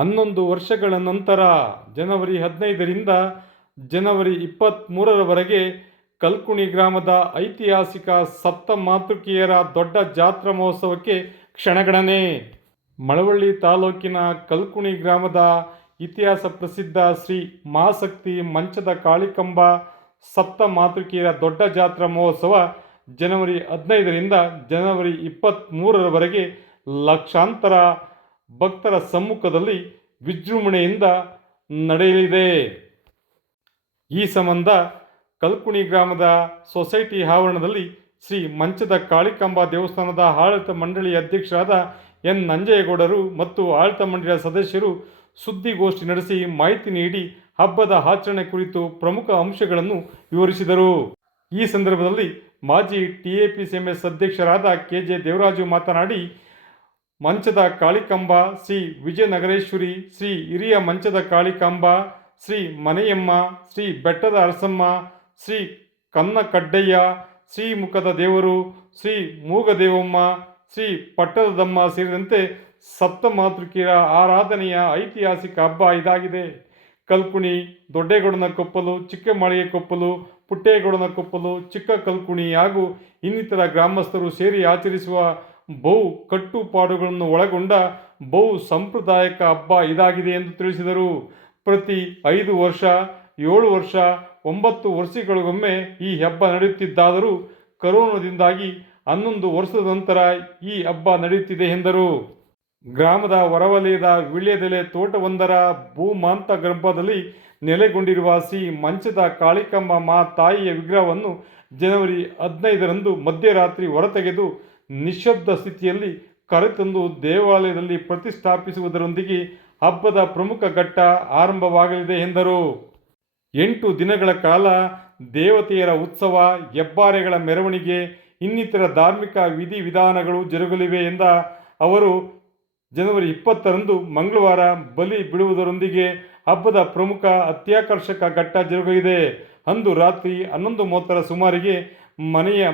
11 ವರ್ಷಗಳ ನಂತರ ಜನವರಿ 15ರಿಂದ ಜನವರಿ 23ರವರೆಗೆ ಕಲ್ಕುಣಿ ಗ್ರಾಮದ ಐತಿಹಾಸಿಕ ಸಪ್ತಮಾತೃಕೆಯರ ದೊಡ್ಡ ಜಾತ್ರಾ ಮಹೋತ್ಸವಕ್ಕೆ ಕ್ಷಣಗಣನೆ. ಮಳವಳ್ಳಿ ತಾಲೂಕಿನ ಕಲ್ಕುಣಿ ಗ್ರಾಮದ ಇತಿಹಾಸ ಪ್ರಸಿದ್ಧ ಶ್ರೀ ಮಹಾಶಕ್ತಿ ಮಂಚದ ಕಾಳಿಕಾಂಬ ಸಪ್ತಮಾತೃಕೆಯರ ದೊಡ್ಡ ಜಾತ್ರಾ ಮಹೋತ್ಸವ ಜನವರಿ 15ರಿಂದ ಜನವರಿ 23ರವರೆಗೆ ಲಕ್ಷಾಂತರ ಭಕ್ತರ ಸಮ್ಮುಖದಲ್ಲಿ ವಿಜೃಂಭಣೆಯಿಂದ ನಡೆಯಲಿದೆ. ಈ ಸಂಬಂಧ ಕಲ್ಕುಣಿ ಗ್ರಾಮದ ಸೊಸೈಟಿ ಆವರಣದಲ್ಲಿ ಶ್ರೀ ಮಂಚದ ಕಾಳಿಕಾಂಬ ದೇವಸ್ಥಾನದ ಆಡಳಿತ ಮಂಡಳಿ ಅಧ್ಯಕ್ಷರಾದ ಎನ್ ನಂಜೇಗೌಡರು ಮತ್ತು ಆಡಳಿತ ಮಂಡಳಿಯ ಸದಸ್ಯರು ಸುದ್ದಿಗೋಷ್ಠಿ ನಡೆಸಿ ಮಾಹಿತಿ ನೀಡಿ ಹಬ್ಬದ ಆಚರಣೆ ಕುರಿತು ಪ್ರಮುಖ ಅಂಶಗಳನ್ನು ವಿವರಿಸಿದರು. ಈ ಸಂದರ್ಭದಲ್ಲಿ ಮಾಜಿ TAPCMS ಅಧ್ಯಕ್ಷರಾದ KJ ದೇವರಾಜು ಮಾತನಾಡಿ, ಮಂಚದ ಕಾಳಿಕಾಂಬ, ಶ್ರೀ ವಿಜಯನಗರೇಶ್ವರಿ, ಶ್ರೀ ಹಿರಿಯ ಮಂಚದ ಕಾಳಿಕಾಂಬ, ಶ್ರೀ ಮನೆಯಮ್ಮ, ಶ್ರೀ ಬೆಟ್ಟದ ಅರಸಮ್ಮ, ಶ್ರೀ ಕನ್ನಕಡ್ಡಯ್ಯ, ಶ್ರೀ ಮುಖದ ದೇವರು, ಶ್ರೀ ಮೂಗದೇವಮ್ಮ, ಶ್ರೀ ಪಟ್ಟದದಮ್ಮ ಸೇರಿದಂತೆ ಸಪ್ತಮಾತೃಕೆಯರ ಆರಾಧನೆಯ ಐತಿಹಾಸಿಕ ಹಬ್ಬ ಇದಾಗಿದೆ. ಕಲ್ಕುಣಿ, ದೊಡ್ಡೇಗೌಡನ ಕೊಪ್ಪಲು, ಚಿಕ್ಕಮಾಳಿಗೆ ಕೊಪ್ಪಲು, ಪುಟ್ಟೇಗೌಡನ ಕೊಪ್ಪಲು, ಚಿಕ್ಕ ಕಲ್ಕುಣಿ ಹಾಗೂ ಇನ್ನಿತರ ಗ್ರಾಮಸ್ಥರು ಸೇರಿ ಆಚರಿಸುವ ಬಹು ಕಟ್ಟುಪಾಡುಗಳನ್ನು ಒಳಗೊಂಡ ಬಹು ಸಾಂಪ್ರದಾಯಿಕ ಹಬ್ಬ ಇದಾಗಿದೆ ಎಂದು ತಿಳಿಸಿದರು. ಪ್ರತಿ 5 ವರ್ಷ, 7 ವರ್ಷ, 9 ವರ್ಷಗಳಿಗೊಮ್ಮೆ ಈ ಹಬ್ಬ ನಡೆಯುತ್ತಿದ್ದಾದರೂ ಕರೋನಾದಿಂದಾಗಿ 11 ವರ್ಷದ ನಂತರ ಈ ಹಬ್ಬ ನಡೆಯುತ್ತಿದೆ ಎಂದರು. ಗ್ರಾಮದ ಹೊರವಲಯದ ವೀಳ್ಯದೆಲೆ ತೋಟವೊಂದರ ಭೂಮಾಂತ ಗರ್ಭದಲ್ಲಿ ನೆಲೆಗೊಂಡಿರುವ ಶ್ರೀ ಮಂಚದ ಕಾಳಿಕಾಂಬ ತಾಯಿಯ ವಿಗ್ರಹವನ್ನು ಜನವರಿ 15ರಂದು ಮಧ್ಯರಾತ್ರಿ ಹೊರತೆಗೆದು ನಿಶ್ಶಬ್ದ ಸ್ಥಿತಿಯಲ್ಲಿ ಕರೆತಂದು ದೇವಾಲಯದಲ್ಲಿ ಪ್ರತಿಷ್ಠಾಪಿಸುವುದರೊಂದಿಗೆ ಹಬ್ಬದ ಪ್ರಮುಖ ಘಟ್ಟ ಆರಂಭವಾಗಲಿದೆ ಎಂದರು. 8 ದಿನಗಳ ಕಾಲ ದೇವತೆಯರ ಉತ್ಸವ, ಹೆಬ್ಬಾರೆಗಳ ಮೆರವಣಿಗೆ, ಇನ್ನಿತರ ಧಾರ್ಮಿಕ ವಿಧಿವಿಧಾನಗಳು ಜರುಗಲಿವೆ ಎಂದ ಅವರು, ಜನವರಿ 20ರಂದು ಮಂಗಳವಾರ ಬಲಿ ಬಿಡುವುದರೊಂದಿಗೆ ಹಬ್ಬದ ಪ್ರಮುಖ ಅತ್ಯಾಕರ್ಷಕ ಘಟ್ಟ ಜರುಗಲಿದೆ. ಅಂದು ರಾತ್ರಿ 11:30ರ ಸುಮಾರಿಗೆ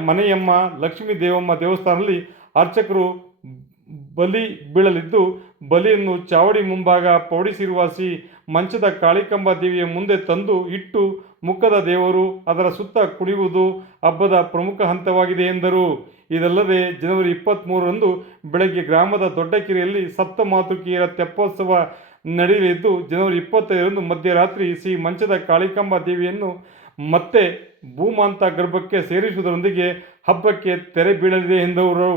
ಮನೆಯಮ್ಮ ಲಕ್ಷ್ಮೀ ದೇವಮ್ಮ ದೇವಸ್ಥಾನದಲ್ಲಿ ಅರ್ಚಕರು ಬಲಿ ಬೀಳಲಿದ್ದು, ಬಲಿಯನ್ನು ಚಾವಡಿ ಮುಂಭಾಗ ಪೌಡಿಸಿರುವ ಶ್ರೀ ಮಂಚದ ಕಾಳಿಕಾಂಬ ದೇವಿಯ ಮುಂದೆ ತಂದು ಇಟ್ಟು ಮುಖದ ದೇವರು ಅದರ ಸುತ್ತ ಕುಣಿಯುವುದು ಹಬ್ಬದ ಪ್ರಮುಖ ಹಂತವಾಗಿದೆ ಎಂದರು. ಇದಲ್ಲದೆ ಜನವರಿ 23ರಂದು ಬೆಳಗ್ಗೆ ಗ್ರಾಮದ ದೊಡ್ಡಕೆರೆಯಲ್ಲಿ ಸಪ್ತಮಾತೃಕೆಯರ ತೆಪ್ಪೋತ್ಸವ ನಡೆಯಲಿದ್ದು, ಜನವರಿ 25ರಂದು ಮಧ್ಯರಾತ್ರಿ ಶ್ರೀ ಮಂಚದ ಕಾಳಿಕಾಂಬ ದೇವಿಯನ್ನು ಮತ್ತೆ ಭೂಮಾಂತ ಗರ್ಭಕ್ಕೆ ಸೇರಿಸುವುದರೊಂದಿಗೆ ಹಬ್ಬಕ್ಕೆ ತೆರೆ ಬೀಳಲಿದೆ ಎಂದರು.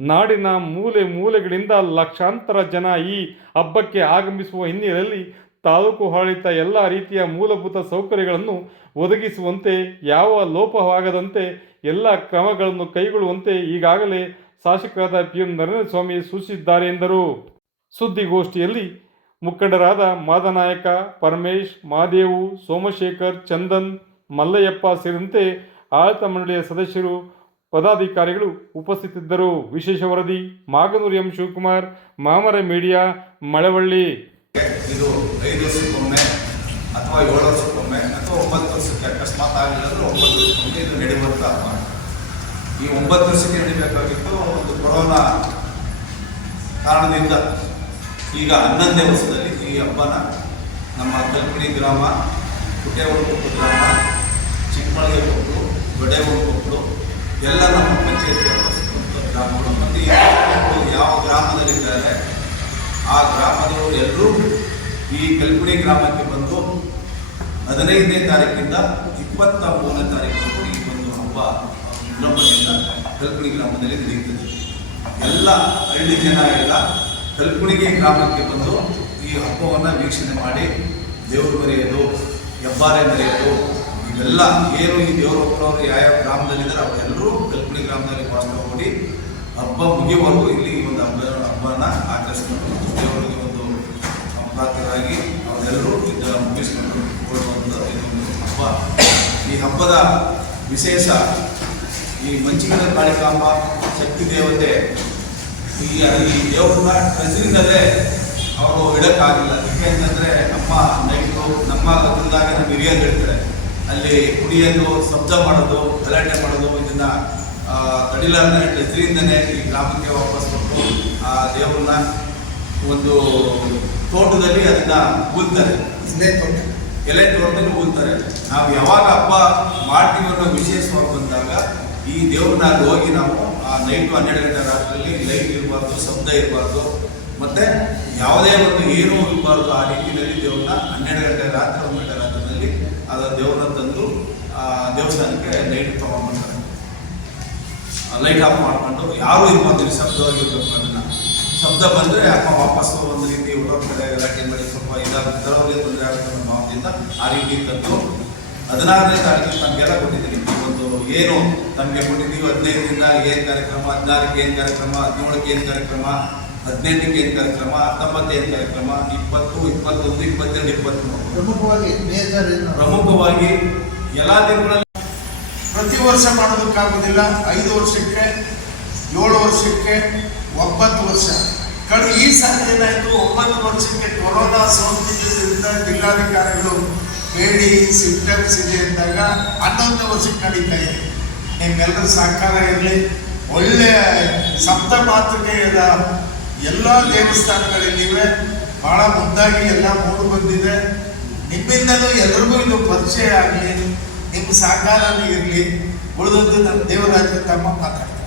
ನಾಡಿನ ಮೂಲೆ ಮೂಲೆಗಳಿಂದ ಲಕ್ಷಾಂತರ ಜನ ಈ ಹಬ್ಬಕ್ಕೆ ಆಗಮಿಸುವ ಹಿನ್ನೆಲೆಯಲ್ಲಿ ತಾಲೂಕು ಆಡಳಿತ ಎಲ್ಲ ರೀತಿಯ ಮೂಲಭೂತ ಸೌಕರ್ಯಗಳನ್ನು ಒದಗಿಸುವಂತೆ, ಯಾವ ಲೋಪವಾಗದಂತೆ ಎಲ್ಲ ಕ್ರಮಗಳನ್ನು ಕೈಗೊಳ್ಳುವಂತೆ ಈಗಾಗಲೇ ಶಾಸಕರಾದ PM ನರೇಂದ್ರಸ್ವಾಮಿ ಸೂಚಿಸಿದ್ದಾರೆ ಎಂದರು. ಸುದ್ದಿಗೋಷ್ಠಿಯಲ್ಲಿ ಮುಖಂಡರಾದ ಮಾದನಾಯಕ, ಪರಮೇಶ್, ಮಹಾದೇವು, ಸೋಮಶೇಖರ್, ಚಂದನ್, ಮಲ್ಲಯ್ಯಪ್ಪ ಸೇರಿದಂತೆ ಆಡಳಿತ ಮಂಡಳಿಯ ಸದಸ್ಯರು, ಪದಾಧಿಕಾರಿಗಳು ಉಪಸ್ಥಿತರಿದ್ದರು. ವಿಶೇಷ ವರದಿ ಮಾಗನೂರು M. ಶಿವಕುಮಾರ್, ಮಾಮರ ಮೀಡಿಯಾ, ಮಳವಳ್ಳಿ. ಇದು 5 ವರ್ಷಕ್ಕೊಮ್ಮೆ ಅಥವಾ 7 ವರ್ಷಕ್ಕೊಮ್ಮೆ ಅಥವಾ 9 ವರ್ಷಕ್ಕೆ ಅಕಸ್ಮಾತ್ ಆಗಲಿಲ್ಲ ಅಂದರೆ 9 ವರ್ಷಕ್ಕೊಮ್ಮೆ ಇದು ನಡೆಯುವಂಥ ಹಬ್ಬ. ಈ 9 ವರ್ಷಕ್ಕೆ ನಡೀಬೇಕಾಗಿತ್ತು. ಒಂದು ಕೊರೋನಾ ಕಾರಣದಿಂದ ಈಗ 11ನೇ ವರ್ಷದಲ್ಲಿ ಈ ಹಬ್ಬನ ನಮ್ಮ ಕಲ್ಕುಣಿ ಗ್ರಾಮ, ಪುಟ್ಟೇಗೌಡ ಗ್ರಾಮ, ಚಿಕ್ಕಮಾಳಿಗೆ ಕೊಪ್ಪಳು, ದೊಡ್ಡೇಗೌಡ ಕೊಪ್ಪಳು ಎಲ್ಲ ನಮ್ಮ ಪಂಚಾಯತಿ ಗ್ರಾಮಗಳು ಮತ್ತು ಯಾವ ಗ್ರಾಮದಲ್ಲಿದ್ದಾರೆ ಆ ಗ್ರಾಮದವರು ಎಲ್ಲರೂ ಈ ಕಲ್ಕುಣಿ ಗ್ರಾಮಕ್ಕೆ ಬಂದು 15ನೇ ತಾರೀಕಿಂದ 23ನೇ ತಾರೀಕು ಈ ಒಂದು ಹಬ್ಬ ವಿಜೃಂಭಣೆಯಿಂದ ಕಲ್ಕುಣಿ ಗ್ರಾಮದಲ್ಲಿ ನಡೆಯುತ್ತದೆ. ಎಲ್ಲ ಹಳ್ಳಿ ಜನ ಎಲ್ಲ ಕಲ್ಕುಣಿಗೆ ಗ್ರಾಮಕ್ಕೆ ಬಂದು ಈ ಹಬ್ಬವನ್ನು ವೀಕ್ಷಣೆ ಮಾಡಿ ದೇವರು ಮರೆಯೋದು, ಹೆಬ್ಬಾರೆ ಮರೆಯೋದು, ಇವೆಲ್ಲ ಏನು ಈ ದೇವರು ಒಬ್ಬರವರು ಯಾವ್ಯಾವ ಗ್ರಾಮದಲ್ಲಿದ್ದಾರೆ ಅವರೆಲ್ಲರೂ ಕಲ್ಕುಣಿ ಗ್ರಾಮದಲ್ಲಿ ವಾಸ್ತವ ಮಾಡಿ ಹಬ್ಬ ಮುಗಿಯುವವರೆಗೂ ಇಲ್ಲಿ ಒಂದು ಹಬ್ಬನ ಆಚರಿಸ್ಕೊಂಡು ದೇವರಿಗೆ ಒಂದು ಪಾತ್ರರಾಗಿ ಅವರೆಲ್ಲರೂ ಮುಗಿಸ್ಕೊಂಡು ಕೊಡುವಂಥ ಇದೊಂದು ಹಬ್ಬ. ಈ ಹಬ್ಬದ ವಿಶೇಷ ಈ ಮಂಚಿನ ಕಾಳಿಕಾಂಬ ಶಕ್ತಿ ದೇವತೆ ಈ ದೇವ್ರನ್ನ ಹೆಸರಿನಲ್ಲೇ ಅವರು ಇಡೋಕ್ಕಾಗಿಲ್ಲ. ಯಾಕೆಂತಂದರೆ ನಮ್ಮ ನೈಟು ನಮ್ಮ ಅದರಿಂದಾಗ ನಮ್ಮ ಹಿರಿಯರು ಹೇಳ್ತಾರೆ, ಅಲ್ಲಿ ಕುಡಿಯೋದು, ಶಬ್ದ ಮಾಡೋದು, ಗಲಾಟೆ ಮಾಡೋದು ಇದನ್ನು ತಡಿಲಾರ್ದ ಹೆಸರಿಂದನೇ ಈ ಗ್ರಾಮಕ್ಕೆ ವಾಪಸ್ ಕೊಟ್ಟು ಆ ದೇವ್ರನ್ನ ಒಂದು ತೋಟದಲ್ಲಿ ಅದನ್ನ ಹೂಳ್ತಾರೆ, ಎಲೆ ತೋಟದಲ್ಲಿ ಹೂಳ್ತಾರೆ. ನಾವು ಯಾವಾಗ ಹಬ್ಬ ಮಾಡ್ತೀವಿ ಅನ್ನೋ ವಿಶೇಷವಾಗಿ ಬಂದಾಗ ಈ ದೇವ್ರನ್ನ ಅಲ್ಲಿ ಹೋಗಿ ನಾವು ಆ ನೈಟು 12 ಗಂಟೆ ರಾತ್ರಿಯಲ್ಲಿ ಲೈಟ್ ಇರಬಾರ್ದು, ಶಬ್ದ ಇರಬಾರ್ದು, ಮತ್ತೆ ಯಾವುದೇ ಒಂದು ಏನೂ ಇರಬಾರ್ದು. ಆ ರೀತಿಯಲ್ಲಿ ದೇವ್ರನ್ನ 12 ಗಂಟೆ ರಾತ್ರಿ 1 ಗಂಟೆ ರಾತ್ರಿಯಲ್ಲಿ ಅದರ ದೇವ್ರನ್ನ ತಂದು ದೇವಸ್ಥಾನಕ್ಕೆ ಲೈಟ್ ತಗೊಂಡ್ಬರ್ತಾರೆ. ಲೈಟ್ ಆಫ್ ಮಾಡ್ಕೊಂಡು ಯಾರೂ ಇರ್ಬಾರ್ದು, ನಿಶಬ್ದವಾಗಿರ್ಬೇಕು. ಅದನ್ನ ಶಬ್ದ ಬಂದರೆ ಅಪ್ಪ ವಾಪಸ್ಸು ಒಂದು ರೀತಿ ಊಟ ಕಡೆ ಗಲಾಟೆ ಮಾಡಿ ಸ್ವಲ್ಪ ಇದಾಗಿ ತೊಂದರೆ ಆಗುತ್ತೆ ನಮ್ಮ ಭಾವದಿಂದ ಆ ರೀತಿ ತಂದು 16ನೇ ತಾರೀಕು ನಮಗೆಲ್ಲ ಕೊಟ್ಟಿದ್ದೀನಿ. ಒಂದು ಏನು ತಮಗೆ ಕೊಟ್ಟಿದ್ದೀವಿ 15ರಿಂದ ಏನು ಕಾರ್ಯಕ್ರಮ, 16ಕ್ಕೆ ಏನು ಕಾರ್ಯಕ್ರಮ, 17ಕ್ಕೆ ಏನು ಕಾರ್ಯಕ್ರಮ, 18ಕ್ಕೆ ಏನು ಕಾರ್ಯಕ್ರಮ, 19 ಏನು ಕಾರ್ಯಕ್ರಮ, 20, 21, 22, 23 ಪ್ರಮುಖವಾಗಿ ಎಲ್ಲ ದಿನಗಳಲ್ಲಿ ಪ್ರತಿ ವರ್ಷ ಮಾಡೋದಕ್ಕಾಗೋದಿಲ್ಲ. 5 ವರ್ಷಕ್ಕೆ, 7 ವರ್ಷಕ್ಕೆ, 9 ವರ್ಷ. ಈ ಸಾರಿ ಏನಾಯಿತು, 9 ವರ್ಷಕ್ಕೆ ಕೊರೋನಾ ಸೋಂಕಿನಿಂದ ಜಿಲ್ಲಾಧಿಕಾರಿಗಳು ಬೇಡಿ ಸಿಂಪ್ಟಮ್ಸ್ ಇದೆ ಅಂದಾಗ 11ನೇ ವರ್ಷಕ್ಕೆ ನಡೀತಾ ಇದೆ. ನಿಮ್ಮೆಲ್ಲರ ಸಹಕಾರ ಇರಲಿ. ಒಳ್ಳೆಯ ಸಪ್ತ ಮಾತೃಕೆಯ ಎಲ್ಲ ದೇವಸ್ಥಾನಗಳಲ್ಲಿವೆ. ಬಹಳ ಮುಂದಾಗಿ ಎಲ್ಲ ಮೂಡು ಬಂದಿದೆ. ನಿಮ್ಮಿಂದಲೂ ಎಲ್ರಿಗೂ ಇದು ಪರಿಚಯ ಆಗಲಿ, ನಿಮ್ಮ ಸಹಕಾರನೂ ಇರಲಿ. ಉಳಿದದ್ದು ನಮ್ಮ ದೇವರಾಜ ತಮ್ಮ ಮಾತಾಡ್ತಾರೆ.